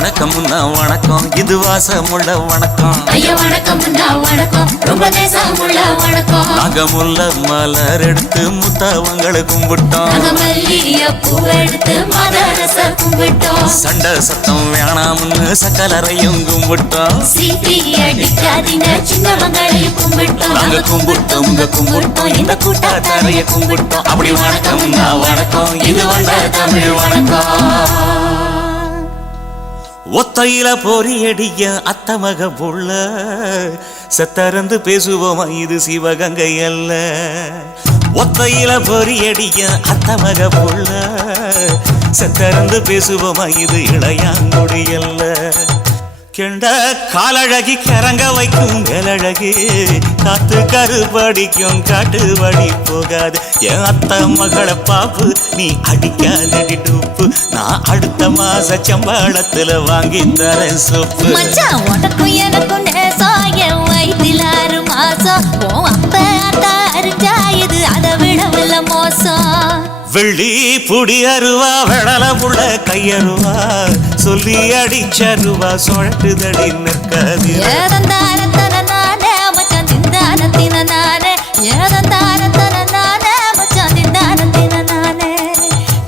வணக்கம்னா வணக்கம், இது வாசமுள்ள வணக்கம். ஐயா வணக்கம்னா வணக்கம், ரொம்ப தேசமுள்ள வணக்கம். நாங்க முல்ல மலர் எடுத்து முத்தவங்களை கும்பிட்டோம். நாங்க மல்லிய பூ எடுத்து மதரச கும்பிட்டோம். சண்டை சத்தம் வேணாம்னு சக்கலரையும் கும்பிட்டோம். சீட்டி அடிக்காதீங்க சின்னவங்களையும் கும்பிட்டோம். நாங்க கும்பிட்டோம், உங்க கும்பிட்டோம், இந்த கூட்டாத்தாரைய கும்பிட்டோம். அப்படி வணக்கம்னா வணக்கம், இது வந்த தமிழ் வணக்கம். ஒத்தையில பொறியடிய அத்தமக புள்ள செத்தறந்து பேசுவோமா, இது சிவகங்கை அல்ல. ஒத்தையில பொறியடிய அத்தமக புள்ள செத்தறந்து பேசுவோமா, இது இளையாங்குடி அல்ல. கெண்ட காலழகி கரங்க வைக்கும் வேலழகி, காத்து கருபடிக்கும் காட்டு வழி போகாது. என் அத்த மகளை பாப்பு நீ அடிக்காதடி டூப்பு, நான் அடுத்த மாச சம்பளத்துல வாங்கி தரேன் சோப்பு. மச்சான் உனக்கும் எனக்கும் நேசம், என் வயிற்றில் 6 மாசம். ஓ அப்ப அத்தா அறிஞ்சாயுது, அதை விடவில்ல மோசம். வெள்ளி புடி அருவா வெடல புள்ள கையருவா, சொல்லி அடிச்சருவா சுழட்டுதடி நிற்காது. ஏதந்தாரத்தன நானே மச்சான் திந்தானத்தின நானே, ஏதந்தாரத்தன நானே மச்சான் திந்தானத்தின நானே.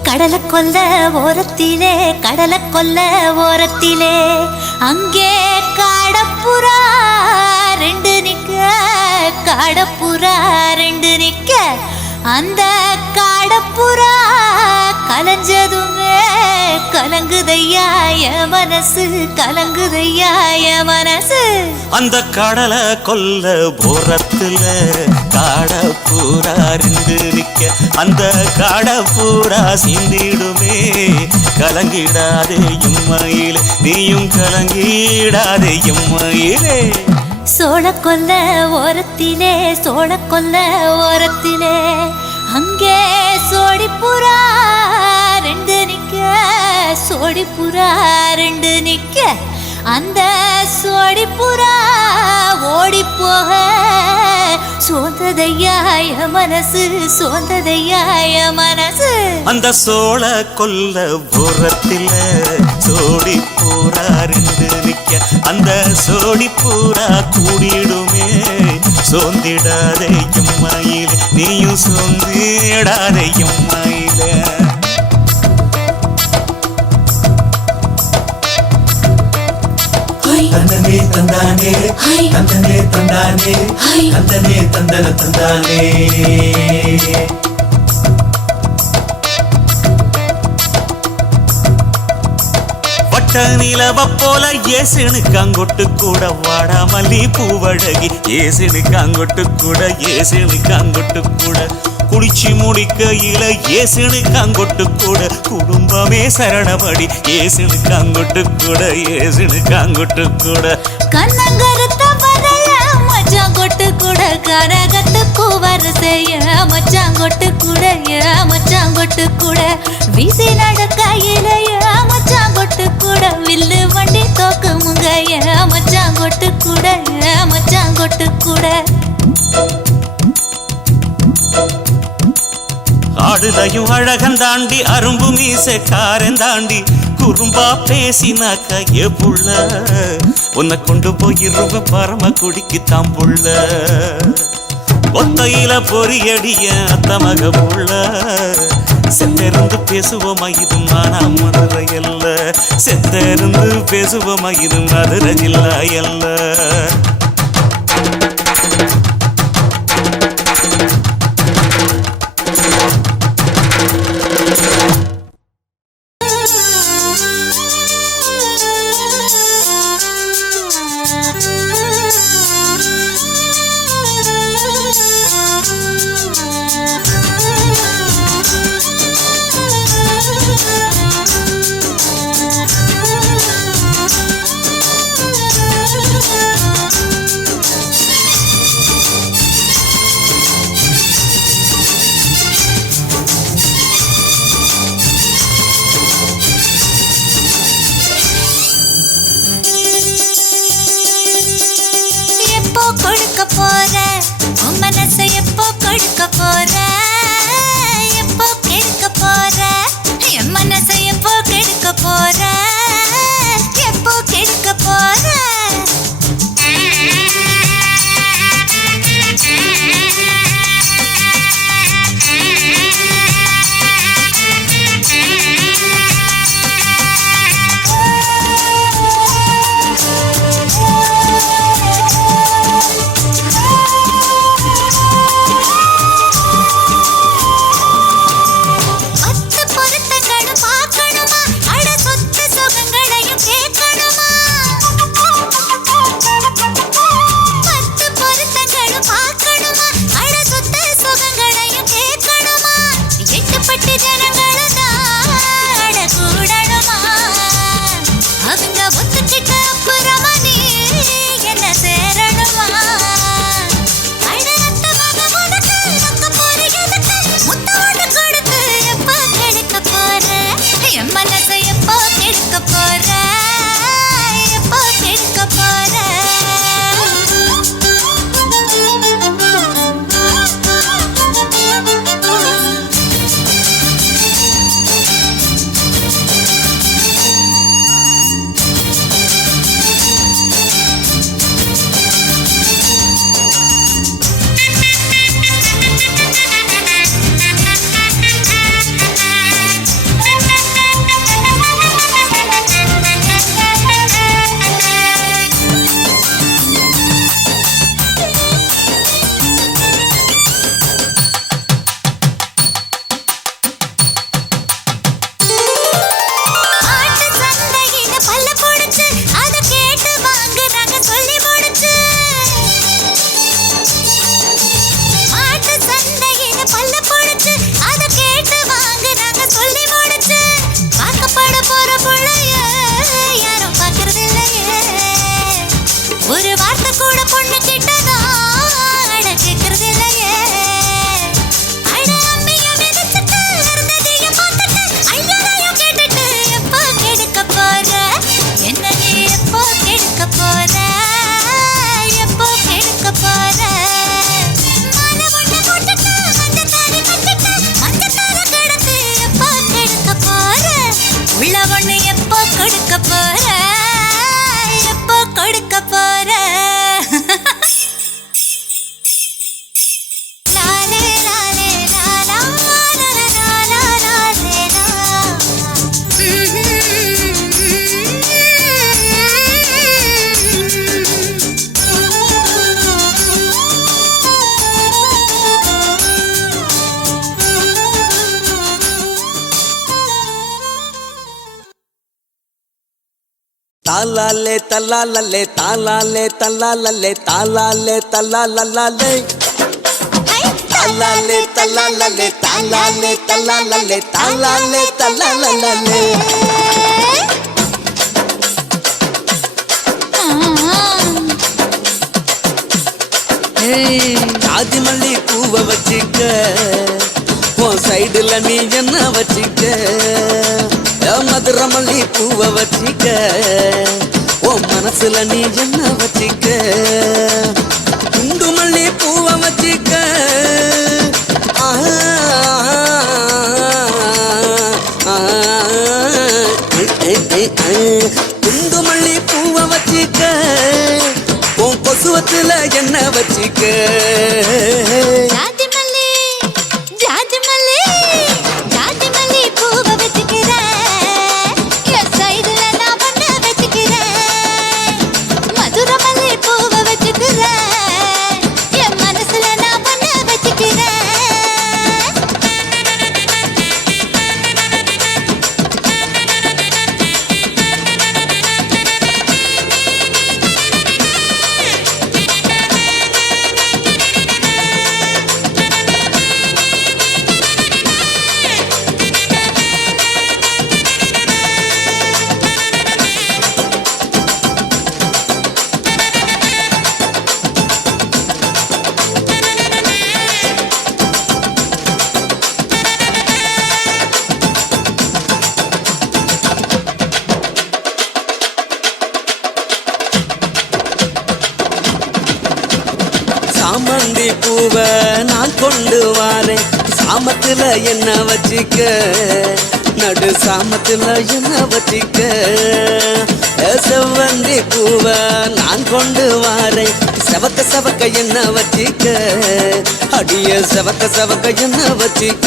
கடலை கொல்ல ஓரத்திலே, கடலை கொல்ல ஓரத்திலே, அங்கே காடப்புறா 2 நிக்க, காடப்புறா 2 நிக்க. அந்த காடப்புறா கலஞ்சதுமே கலங்குதையா என் மனசு, கலங்குதையா என் மனசு. அந்த கடலை கொல்ல போரத்துல காடப்பூரா 2 நிக்க, அந்த காடப்பூரா சிந்திடுமே கலங்கிடாதே எம்மையிலே, நீயும் கலங்கிடாதே எம்மையிலே. சோழ கொல்ல ஓரத்திலே, சோழ கொல்ல ஓரத்திலே, அங்கே சோடிப்புறா 2 நிக்க, சோடிப்புறா 2 நிக்க. அந்த சோடிப்புறா ஓடி போக சோந்ததையா என் மனசு, சோந்ததையா என் மனசு. அந்த சோழ கொல்ல போரத்தில சோடி பூரா 2 நிக்க, அந்த சோடி பூரா கூடிடுமே சோந்திடாதே எம்மையிலே, நீயும் சோந்திடாதே எம்மையிலே. தந்தனே தந்தானே, தந்தனே தந்தானே, தந்தனே தந்தன தந்தானே. வட்ட நிலவ போல ஏசுனுக்கு அங்கொட்டு கூட வாடாமல்லி பூவழகி, ஏசுனுக்கு அங்கொட்டு கூட, ஏசுனுக்கு அங்கொட்டு கூட. குளிச்சு முடிக்கையில ஏசுனுக்கு அங்கொட்டு கூட, குடும்பமே சரணபடி ஏசுனுக்கு அங்கொட்டு கூட, ஏசுனுக்கு அங்கொட்டு கூட. கண்ணங்கருத்த வரைய மச்சான் கொட்டு கூட, கரகத்துக்கு வரிசைய மச்சான் கொட்டு கூட, மச்சான் கொட்டு கூட. வீசி நடக்கையில மச்சான் கொட்டு கூட, வில்லு வண்டி தோக்குமுங்க மச்சான் கொட்டு கூட, மச்சான் கொட்டு கூட. ஆடுலையும் அழகன் தாண்டி அரும்பு மீசக்காரன் தாண்டி குறும்பா பேசினாக்க ஏ புள்ள, உன்னை கொண்டு போயிருவ பரம குடிக்கு தாம்புள்ள. ஒத்தையில பொறியடிய அத்தமக புள்ள செத்தருந்து பேசுவோமா, இது மானா மதுரை அல்ல. செத்தருந்து பேசுவோமா, இது மதுரை ஜில்லா அல்ல. போற தாலாலே தல்லாலே தாலாலே தல்லாலே தாலாலே தல்லாலே தாலாலே தல்லாலே தாலாலே தல்லாலே தாலாலே தல்லாலே ஜாதி மல்லி பூவை வச்சிக்க உன் சைடுல நீ என்ன வச்சிக்க மதுரை மல்லி பூவை வச்சிக்க உன் மனசுல நீ என்ன வச்சிக்க குண்டு மல்லி பூவை வச்சிக்க குண்டு மல்லி பூவை வச்சிக்க உன் கொசுவத்துல என்ன வச்சிக்க ஜாதி மல்லி ஜாதி மல்லி ஜாதி மல்லி பூவை வச்சுக்கிறேன் என் சைடுல நான் பண்ண வச்சுக்கிறேன் மதுரை மல்லி பூவை வச்சுக்கிறேன் என் மனசுல நான் பண்ண வச்சுக்கிறேன் சாமந்தி பூவை நான் கொண்டு வாரேன் சாமத்துல என்ன வச்சிக்க நடு சாமத்துல என்ன வச்சிக்க செவ்வந்தி பூவை நான் கொண்டு வாரேன் செவக்க செவக்க என்ன வச்சிக்க அடிய செவக்க செவக்க என்ன வச்சிக்க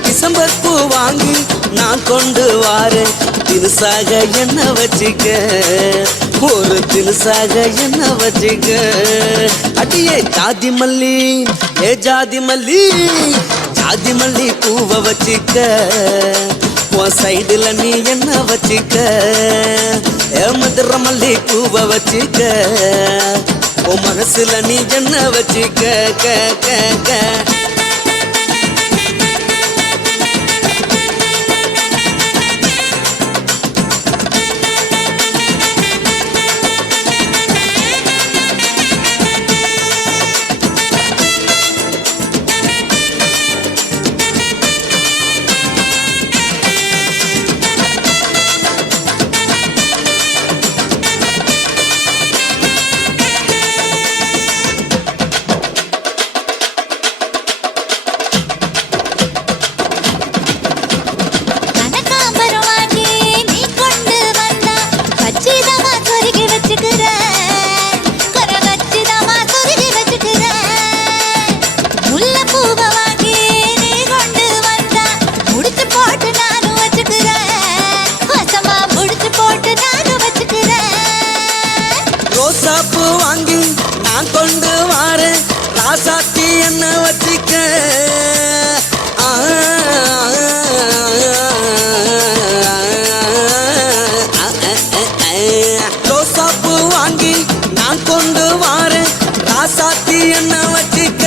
டிசம்பர் பூ வாங்கி நான் கொண்டு வாரேன் தினுசாக என்ன வச்சிக்க ஒரு தினுசாக என்ன வச்சிக்க அடியே ஜாதி மல்லி ஏ ஜாதி மல்லி ஜாதி மல்லி பூவை வச்சிக்க உன் சைடுல நீ என்ன வச்சிக்க ஏ மதுரை மல்லி பூவை வச்சிக்க உன் மனசுல நீ என்ன வச்சிக்க க க க ரோசாப்பூ வாங்கி நான் கொண்டு வாரேன் ராசாத்தி என்ன வச்சிக்க ரோசாப்பூ வாங்கி நான் கொண்டு வாரேன் ராசாத்தி என்ன வச்சிக்க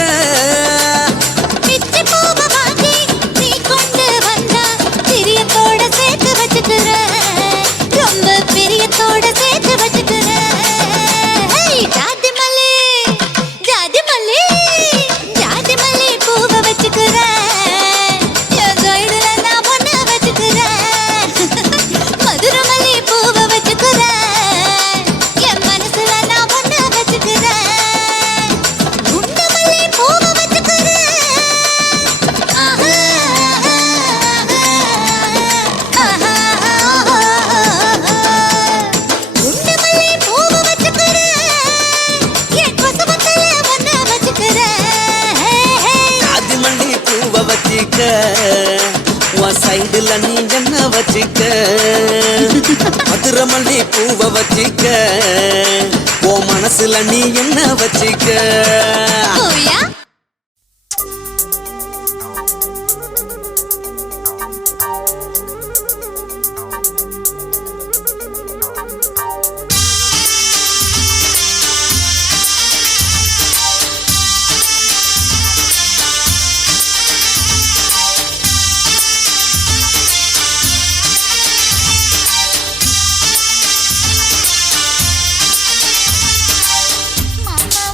குண்டு வச்சுக்க உன் சைடுல நீ என்ன வச்சுக்க மதுரமல்லி பூவை வச்சுக்க உன் மனசுல நீ என்ன வச்சுக்க ஓயா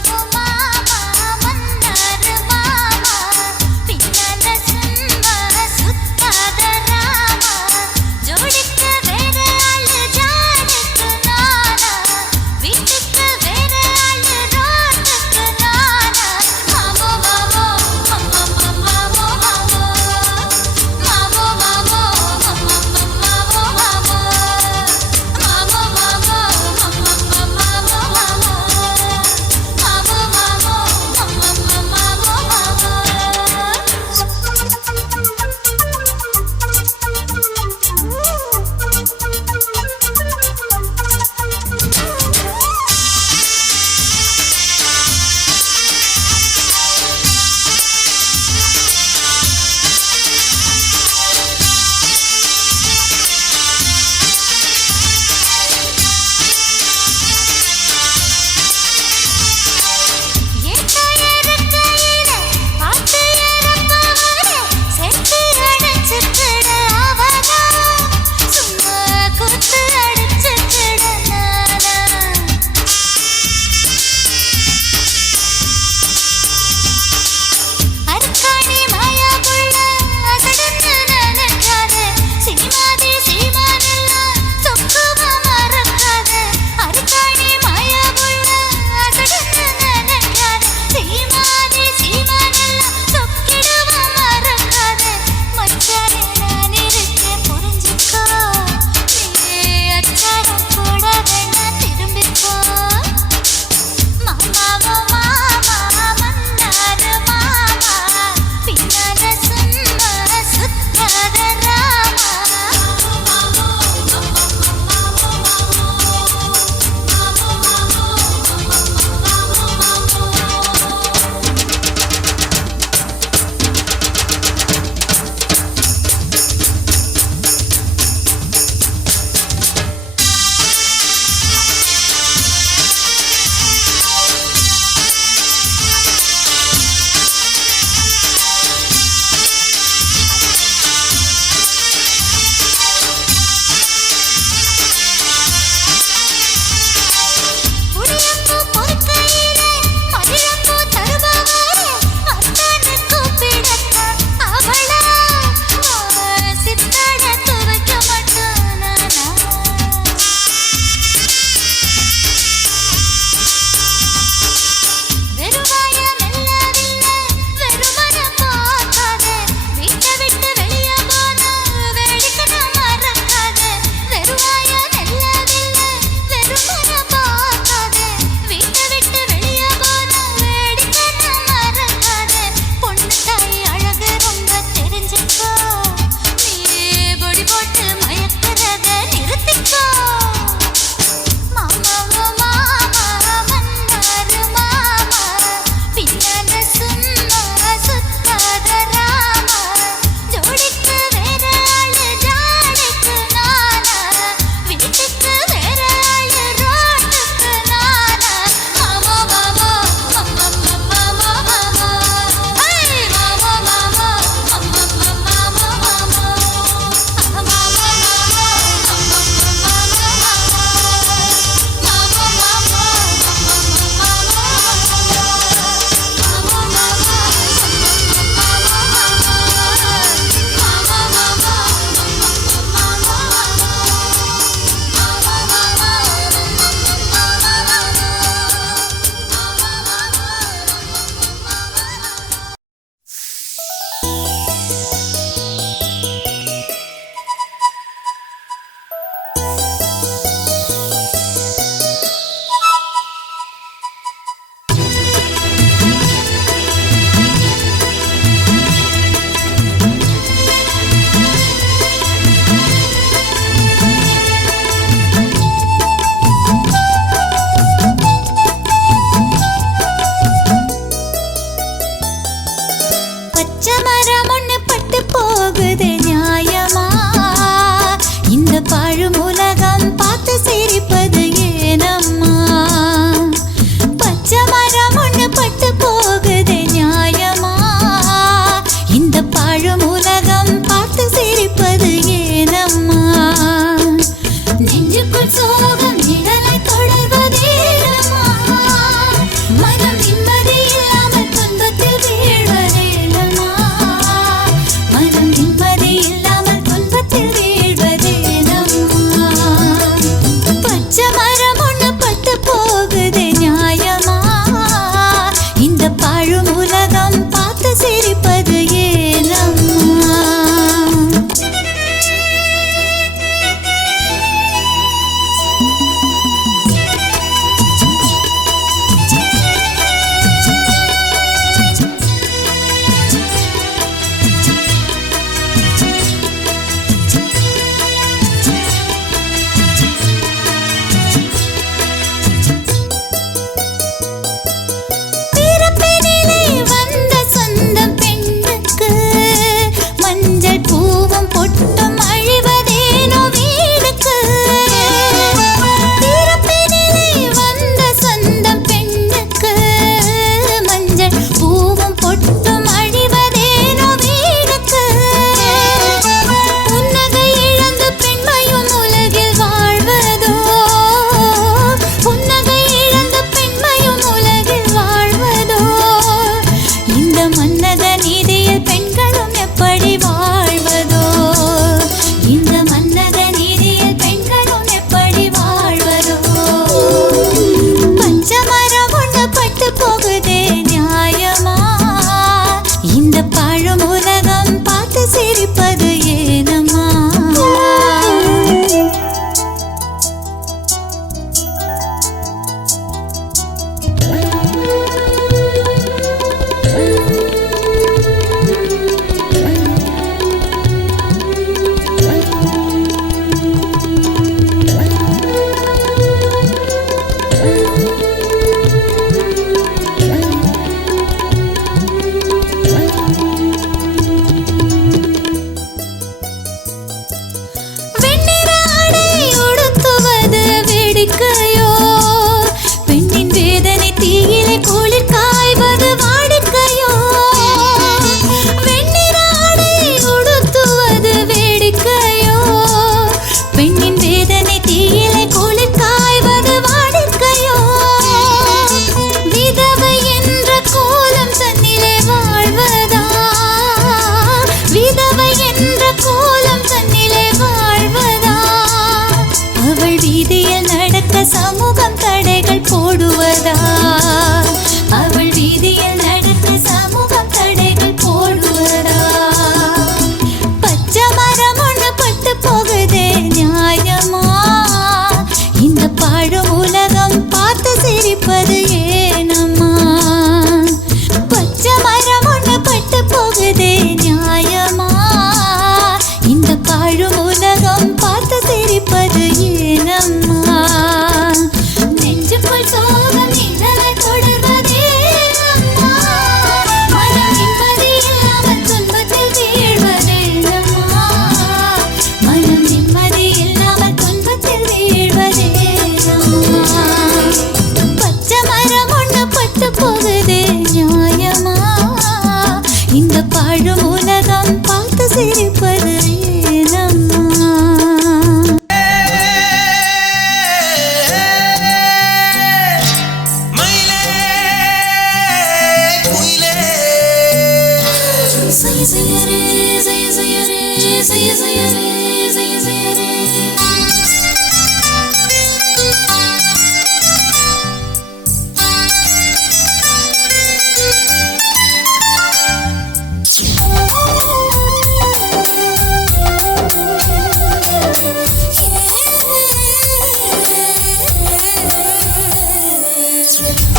மாமா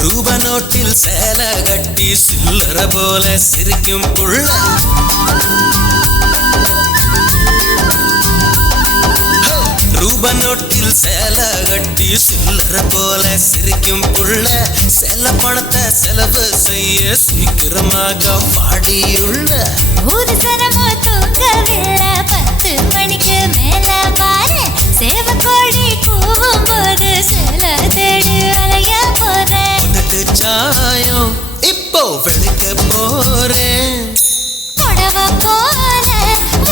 ரூப நோட்டில் சேலை கட்டி சில்லற போல சிரிக்கும் புள்ள ரூப நோட்டில் சேலை கட்டி சில்லற போல சிரிக்கும் புள்ள செல்ல பணத்தை செலவு செய்ய சீக்கிரமாக வாடியுள்ள ஒரு சனமோ தூங்கவில்லை 10 மணிக்கு மேல பாரு சேவக்கோழி கூவும் போது சில தேடி அலைய போறேன் உதட்டு சாயம் இப்போ வெளுக்க போறேன் புடவ போல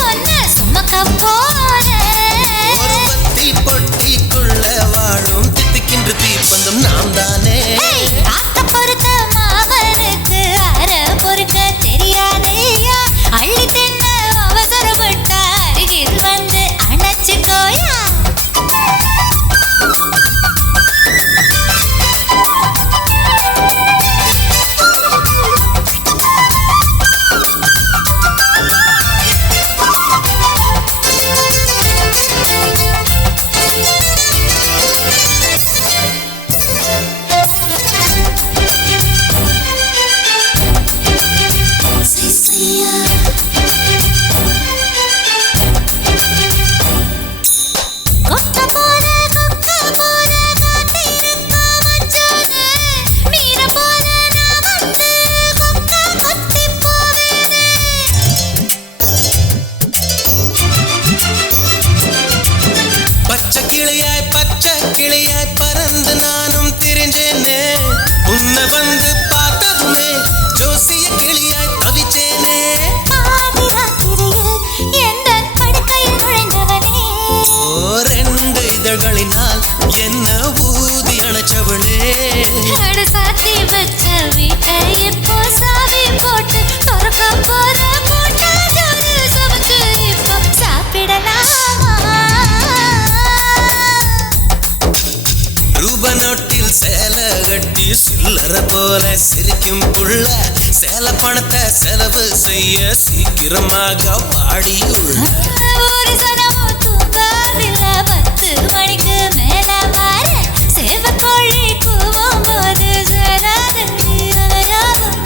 ஒன்னு சுமக்க போறேன் ஒரு பத்தி பொட்டிக்குள்ள வாழும் தித்திக்கின்ற தீப்பந்தம் நாம் தானே காத்த பொறுத்த மாமனுக்கு அற பொறுக்க தெரியாதையா அள்ளி தின்ன அவசரப்பட்ட அருகில் வந்து அணைச்சுக்கோயா கொக்க போற காத்திருக்க மச்சானே மீற போல நான் வந்து கொக்க கொத்தி போவேனே பச்சை கிளியாய் பறந்து நானும் திரிஞ்சேனே உன்னை வந்து பார்த்ததுமே ஜோசிய கிளியாய் தவிச்சேனே பாதி ராத்திரியில் எந்தன் படுக்கையில் நுழைந்தவனே ரெண்டு இதழ்களினால் என்ன ஊதி அணைச்சவளே அட சாத்தி வச்ச வீட்டை இப்போ சாவி போட்டு திறக்க போற மூட்டை ஜோறு சமைச்சு இப்போ சாப்பிடலாமா ரூப நோட்டில் சேலை கட்டி சில்லற போல சிரிக்கும் புள்ள சேலை பணத்தை செலவு செய்ய சீக்கிரமாக வாடியுள்ள ஒரு சனமோ தூங்கவில்லை 10 மணிக்கு மேல பாரு சேவக்கோழி கூவும் போது செலாது அலையாகும்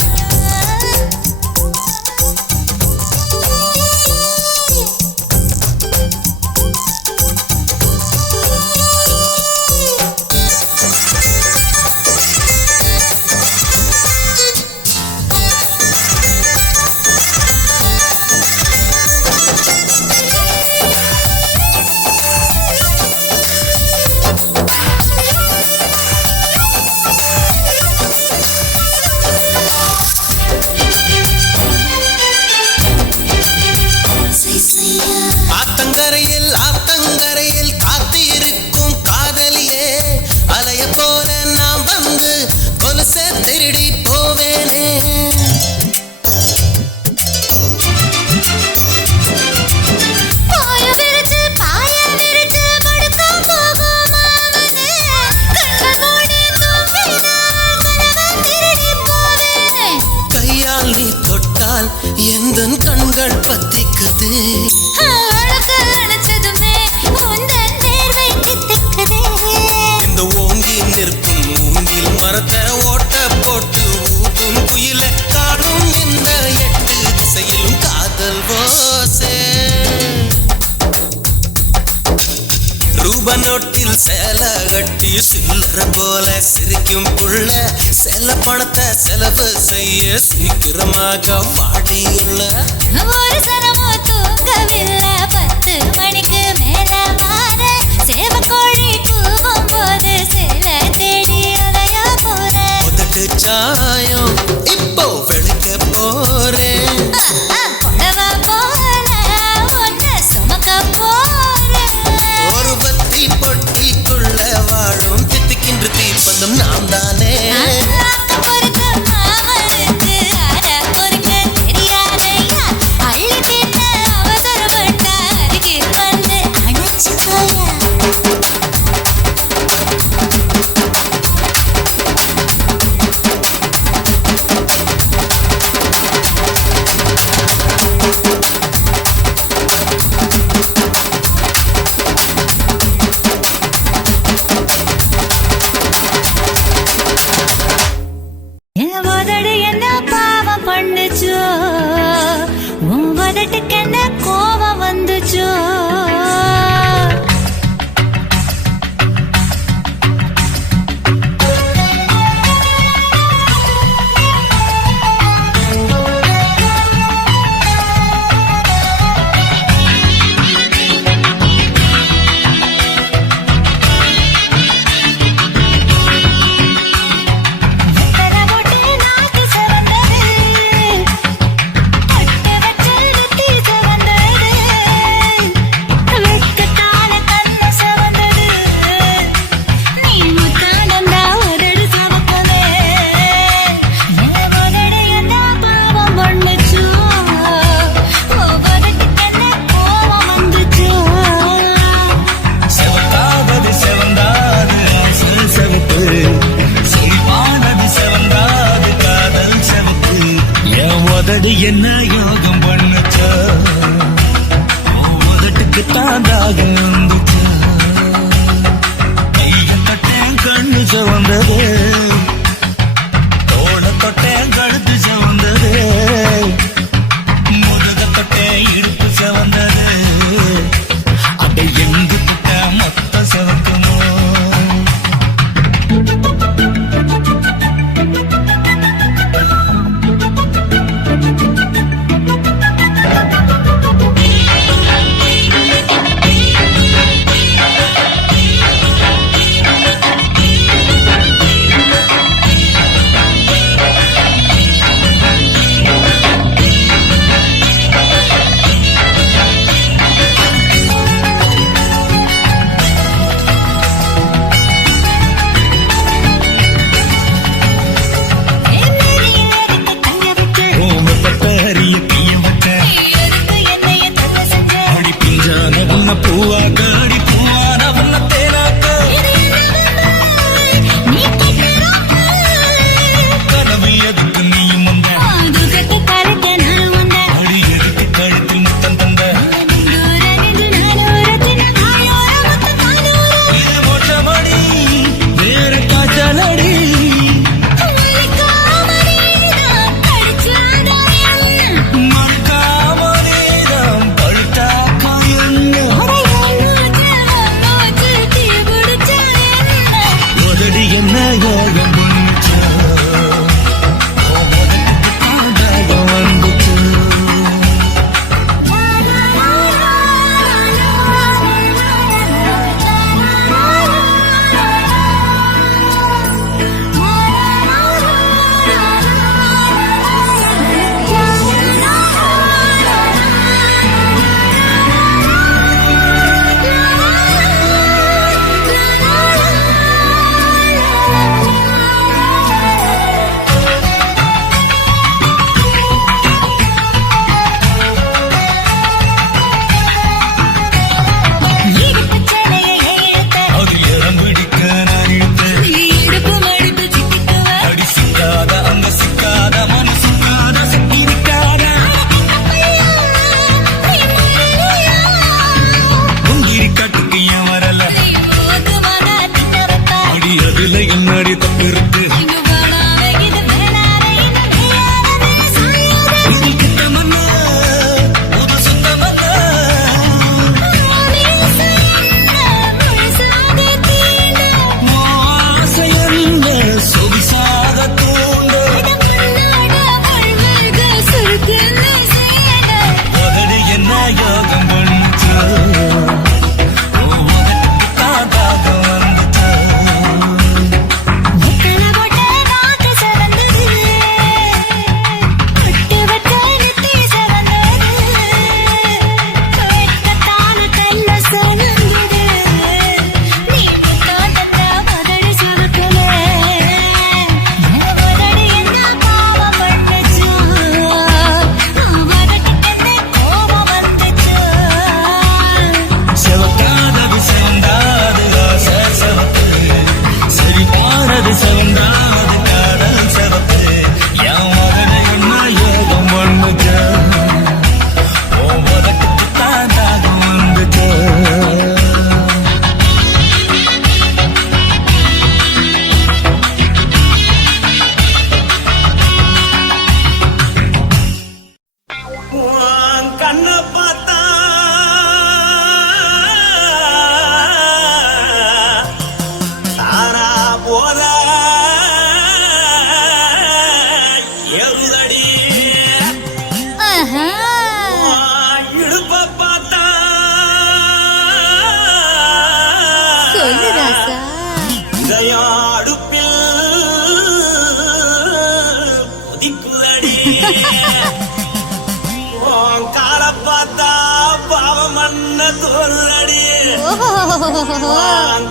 ஆத்தங்கரையில் காத்திருக்கும் காதலியே அலைய போல நான் வந்து கொலுசை திருடி போவேனே பாய விரிச்சு படுக்க போகும் மாமனே கண்கள் மூடி தூங்கினால் கனவை திருடி போவேனே கையால் நீ தொட்டால் எந்தன் கண்கள் பத்திக்குது அழகு அணைச்சதுமே உந்தன் தேர்வை தித்திக்குதே இந்த ஓங்கி நிற்கும் மூங்கில் மரத்தை ஓட்ட போட்டு ஊதும் குயில காணும் இந்த 8 திசையிலும் காதல் ஓசை ரூப நோட்டில் சேலை கட்டி சில்லற போல சிரிக்கும் புள்ள செல்ல பணத்தை செலவு செய்ய சீக்கிரமாக வாடியுள்ள ஒரு சனமோ தூங்கவில்லை 10 மணிக்கு மேல பாரு சேவக்கோழி கூவும் போது சில தேடி அலைய போறேன் உதட்டு சாயம் இப்போ வெளுக்க போறேன் புடவ போல ஒன்னு சுமக்க போறேன் ஒரு பத்தி பொட்டிக்குள்ள வாழும் தித்திக்கின்ற தீப்பந்தம் நாம் தானே காத்த பொறுத்த மாமனுக்கு அற பொறுக்க தெரியாதையா உதடு என்ன யோகம் பண்ணுச்சா உதட்டுக்கு தாண்டாக வந்துச்சா கைய தொட்டேன் கண்ணு சவந்தது தோட தொட்டேன் கழுத்து சவந்தது முதுக தொட்டேன் இடுப்பு சவந்தது அதை எங்கு கிட்ட மொத்த சவக்குமோ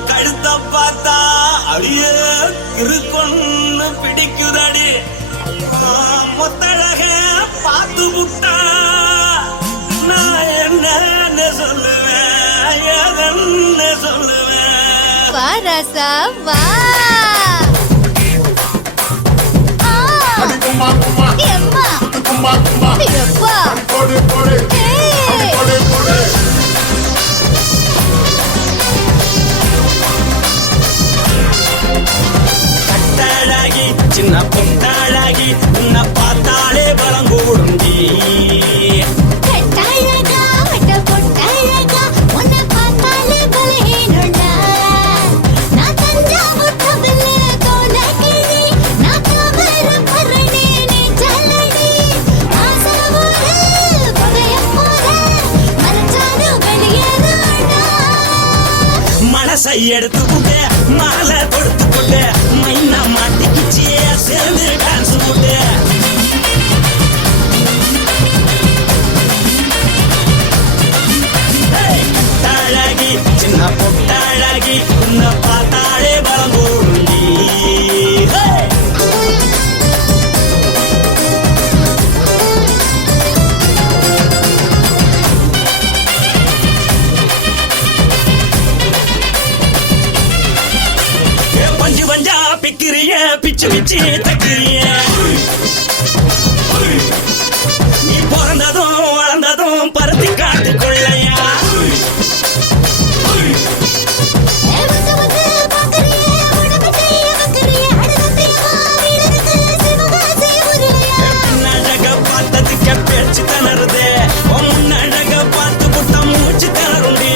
கழுத்த பார்த்தா அப்படியே இருக்குன்னு பிடிக்குதடி மொத்தழக பார்த்து புட்டா நான் என்ன சொல்லுவேன் எதன்னு சொல்லுவேன் வா ராசா வா எம்மா கும்பா கும்பா எப்பா போடு போடு ஏய். போடு போடு கட்டாழாகி சின்ன பொட்டாழாகி உன்னை பார்த்தாலே பலம் கூடுண்டி கட்டழகா வட்ட பொட்டழகா உன்னை பார்த்தாலே பலஹீனடா நான் தஞ்சாவூர் தவிலே தோலகிரி நான் தாமர பரணி நீ ஜல்லடி ஆசனவோடு பகையப்போத மனச்சாரு வெளியேறாடா மனசை எடுத்துக்கிட்டு மாலை கொடுத்துக்கிட்டு மைனா மாட்டிக்கிச்சு சேர்ந்து டான்ஸ் போட்டு கட்டாழாகி சின்ன பொட்டாழாகி உன்னை பார்த்தாலே பலம் கூடுண்டி பஞ்சு பஞ்சா பிக்கிறிய பிச்சு பிச்சு தக்கிறிய நீ பிறந்ததும் வளர்ந்ததும் பருத்தி காட்டு கொள்ளையா வந்து வந்து பாக்கறியே உடம்பு செய்ய வக்கறியே அடுத்தத்தையமா வீடருக்கு சிவகாசி உருளையா அழக பார்த்ததுக்கு பேச்சு தளருது முன்னழக பார்த்து புட்ட மூச்சு தளருண்டி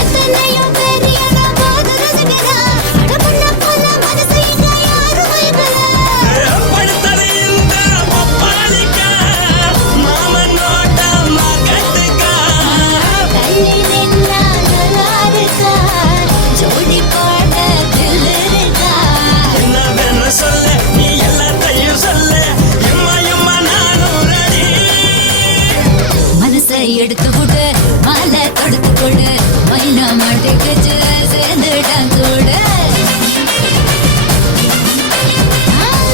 எத்தனையோ பெரியடா போது ரசிகரா அடப்புள்ள போல மனசை இங்க யாரும் வைக்கல படுத்தது இந்த பப்பாளிக்கா மாமன் நோட்ட மகட்டுக்கா தள்ளி நின்னா நல்லாருக்கா ஜோடி பாட தில்லிருக்கா என்ன சொல்ல நீ எல்லாத்தையும் சொல்ல எம்மா எம்மா நானும் ரெடி மனசை எடுத்து விடு மாலை தொடுத்து கொடு மைனா மாட்டுக்குச்சு சேர்ந்து டான்ஸ் விடு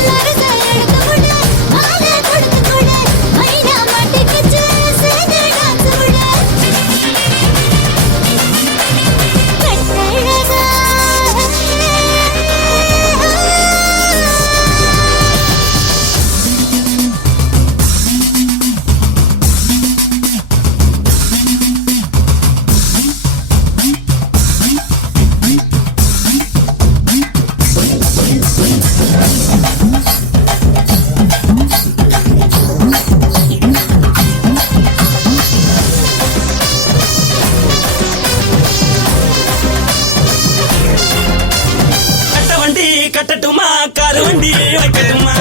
மனசை எடுத்து விடு மாலை தொடுத்து கொடு மைனா மாட்டுக்குச்சு சேர்ந்து டான்ஸ் விடு கட்டழகா கட்ட வண்டி கட்டட்டுமா காரு வண்டி வைக்கட்டுமா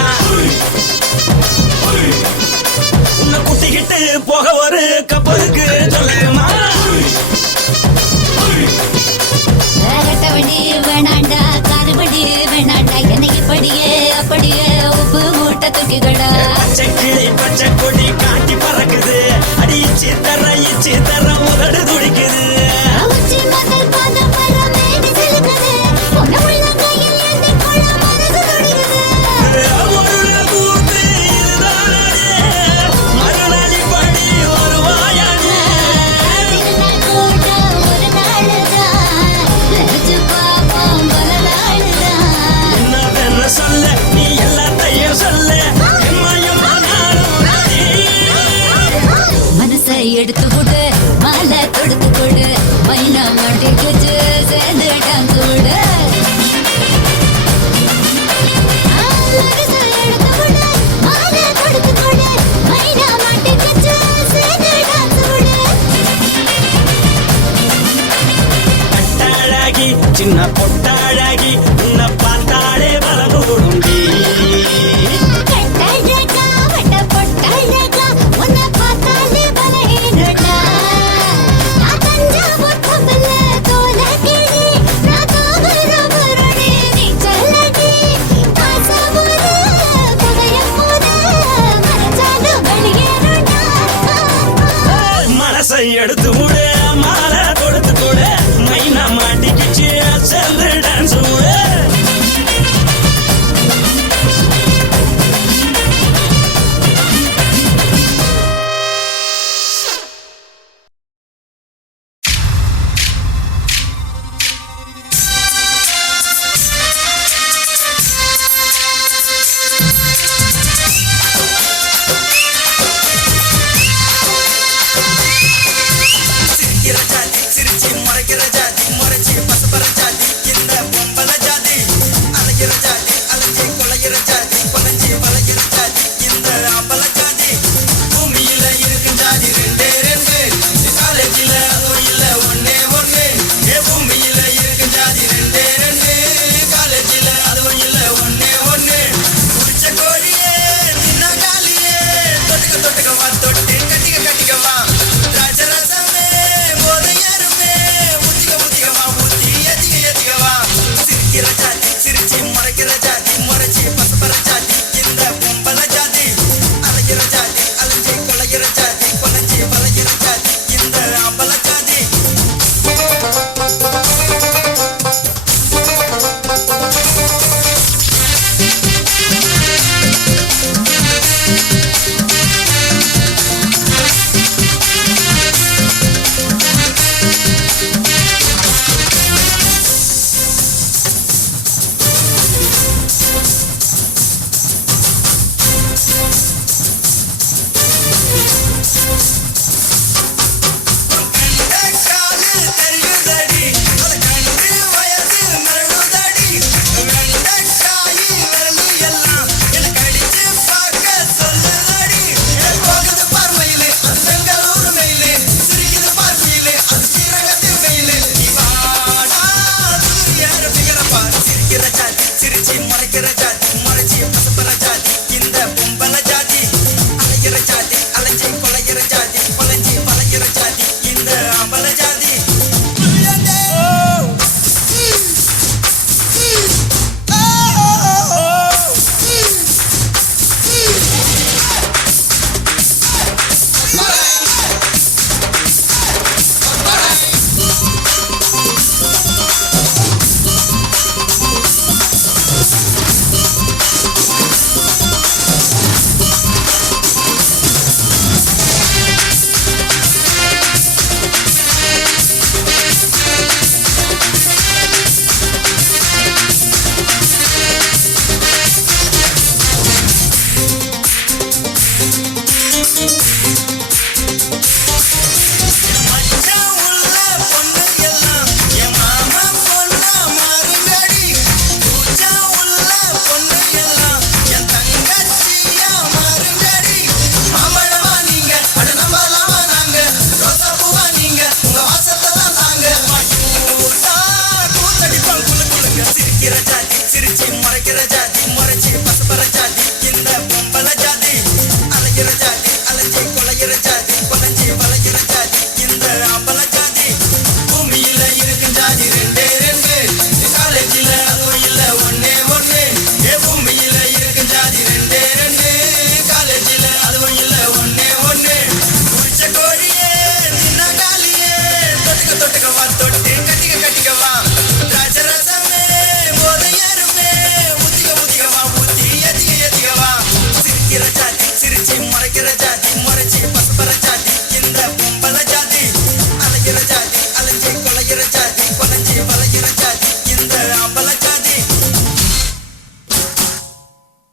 உன்னை குட்டிக்கிட்டு போக ஒரு கப்பலுக்கு சொல்லட்டுமா கட்ட வண்டி வேணாண்டா காரு வண்டி வேணாண்டா என்னைக்கு படியே அப்படியே உப்பு மூட்டை தூக்கிக்கடா பச்சை கிளி பச்சை கொடி காட்டி பறக்குது அடி இச்சி தர உதடு துடிக்குது உச்சி முதல் பாதம் வர மேனி சிலுக்குது பொண்ணு உள்ள கையில் ஏந்தி கொள்ள மனசு துடிக்குது ஒரு நாள் கூத்து இதுதானே மறுநாளி படி வருவாயானே திருநாள் கூட ஒரு நாளுதான் நினைச்சு பாப்போம் பல நாளுதான் என்ன சொல்ல நீ எல்லாத்தையும் சொல்ல எம்மா எம்மா நானும் ரெடி மனசை எடுத்து விடு மாலை தொடுத்து கொடு மைனா மாட்டிக்குச்சு சேர்ந்து டான்ஸ் விடு மனசை எடுத்து விடு மாலை தொடுத்து கொடு மைனா மாட்டிக்குச்சு சேர்ந்து டான்ஸ் விடு கட்டாழாகி சின்ன பொட்டாழாகி உன்னை பார்த்தாலே பலம் கூடுண்டி கட்டழகா வட்ட பொட்டழகா உன்னை பார்த்தாலே பலஹீனடா நான் தஞ்சாவூர் தவிலே தோலகிரி நான் தாமர பரணி நீ ஜல்லடி ஆசனவோடு பகையப்போத மனச்சாரு வெளியேறாடா மனசை எடுத்து விடு மாலை கொடுத்து கொடு மைனா மாட்டிக்கிச்சு சேர்ந்து டான்ஸ் விடு தொட்டுக்கவா தொட்டு கட்டிக்கவா ராஜரசமே போதையருமே முத்திக்கவா ஊத்தி எத்திக்கவா சிரிக்கிற ஜாதி சிரிச்சு மறைக்கிற ஜாதி முறைச்சி பசப்பற ஜாதி இந்த பொம்பள ஜாதி அலைகிற ஜாதி அலைஞ்சி கொலைகிற ஜாதி கொலைஞ்சி வளைகிற ஜாதி இந்த அம்பள ஜாதி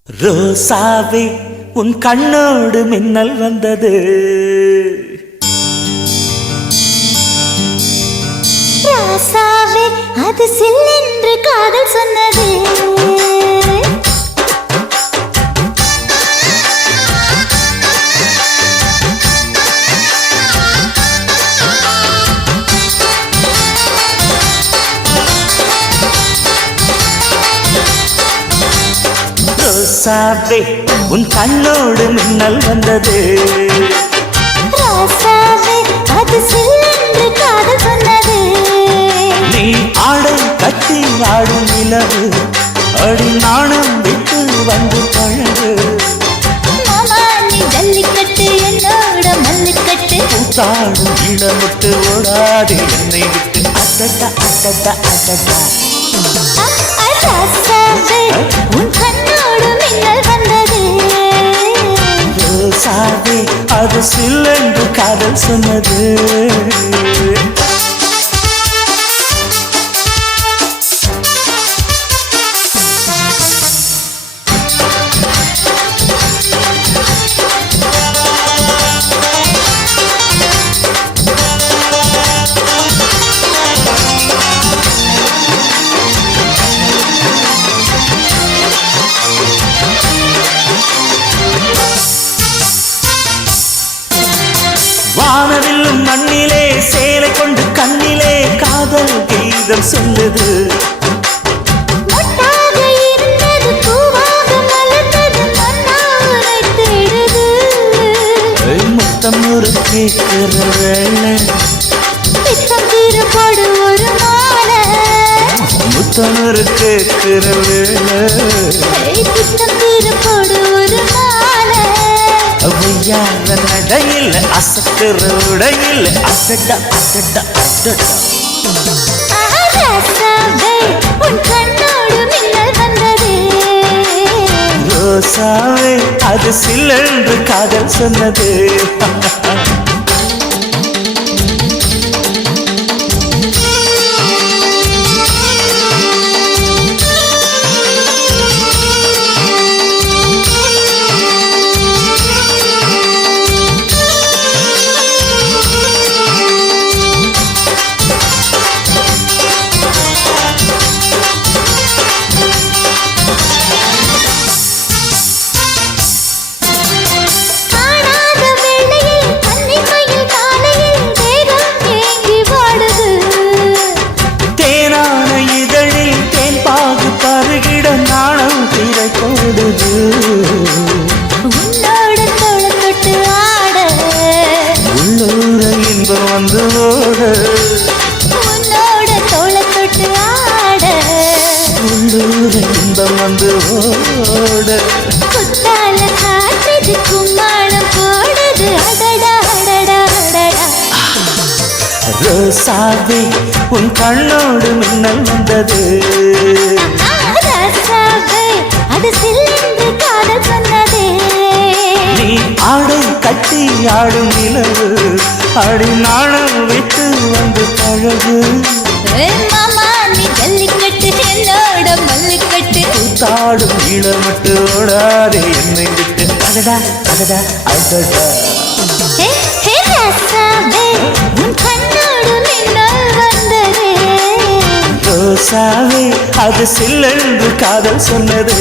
ரோசாவே உன் கண்ணோடு மின்னல் வந்தது ராசாவே அது சில்லென்று காதல் சொன்னது ரோசாவே உன் கண்ணோடு மின்னல் வந்தது ராசாவே அது சில்லென்று காதல் சொன்னது நீ ஆடை கட்டி ஆடும் நிலவு அடி நாணம் விட்டு வந்து பழகு மாமா நீ ஜல்லிக்கட்டு என்னோட மல்லிக்கட்டு கூத்தாடும் இடமுட்டு ஓடாது என்னை விட்டு அட்டட்டா அட்டட்டா அட்டட்டா ராசாவே உன் கண்ணோடு மின்னல் வந்தது ரோசாவே அது சில்லென்று காதல் சொன்னது வானவில்லும் மண்ணிலே சேலை கொண்டு கண்ணிலே காதல் கீதம் சொல்லுது மொட்டாக இருந்தது பூவாக மலர்ந்தது மன்னாரை தேடுது புத்தனூறு கேட்கிற வேலை பித்தம்பீர போடு ஒரு மாலை புத்தனூறு கேட்கிற வேலை பித்தம்பீர போடு ஒரு மாலை அவையால நடையில் அசத்துற உடையில் அடடா அடடா அடடா ராசாவே உன் கண்ணோடு மின்னல் வந்ததே ரோசாவே அது சில்லென்று காதல் சொன்னது காணாத வேளையில் கன்னிமயில் காலையில் தேகம் ஏங்கி வாடுது தேனான இதழில் தேன் பாகு பருகிட நாணம் திரை போடுது உன்னோட தோள தொட்டு ஆட உள்ளூர இன்பம் வந்து ஓட உன்னோட தோள தொட்டு ஆட உள்ளூர இன்பம் வந்து ஓட குத்தால காற்றுது கும்மாளம் போடுது அடடா அடடா அடடா ரோசாவே உன் கண்ணோடு மின்னல் வந்தது ராசாவே அது சில்லென்று காதல் சொன்னதே நீ ஆடை கட்டி ஆடும் நிலவு அடி நாணம் விட்டு வந்து பழகு மாமா நீ ஜல்லிக்கட்டு என்னோட மல்லிக்கட்டு தாடும் இளமட்டு ஓடாதே என்னை விட்டு அடடா அடடா அடடா ஹே ஹே ராசாவே உன் கண்ணோடு மின்னல் வந்ததே ரோசாவே அது சில்லென்று காதல் சொன்னது